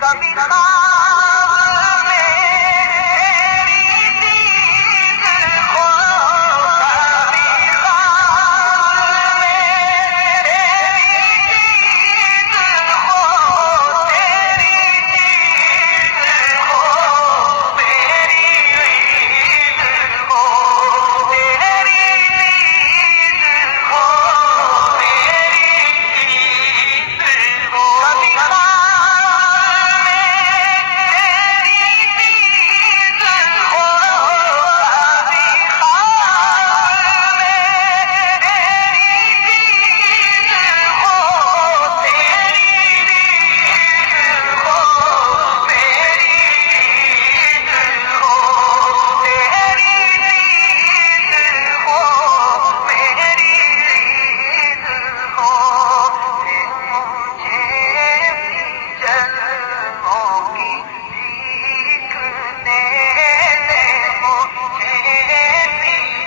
کبھی خواب میں تیری دید ہو، کبھی خواب میں تیری دید ہو، تیری دید ہو، میری عید ہو، تیری دید ہو، میری عید ہو، کبھی خواب میں تیری دید ہو، کبھی خواب میں تیری دید ہو، تیری دید ہو، میری عید ہو، تیری دید ہو، میری عید ہو، مجھے جلووں کی بھیک دے دے، مجھے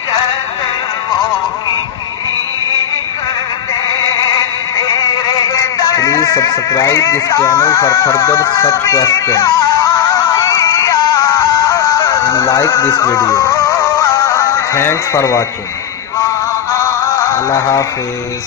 جلووں کی بھیک دے، تیرے در Please subscribe this channel for further such questions and like this video. Thanks for watching. Allah Hafiz.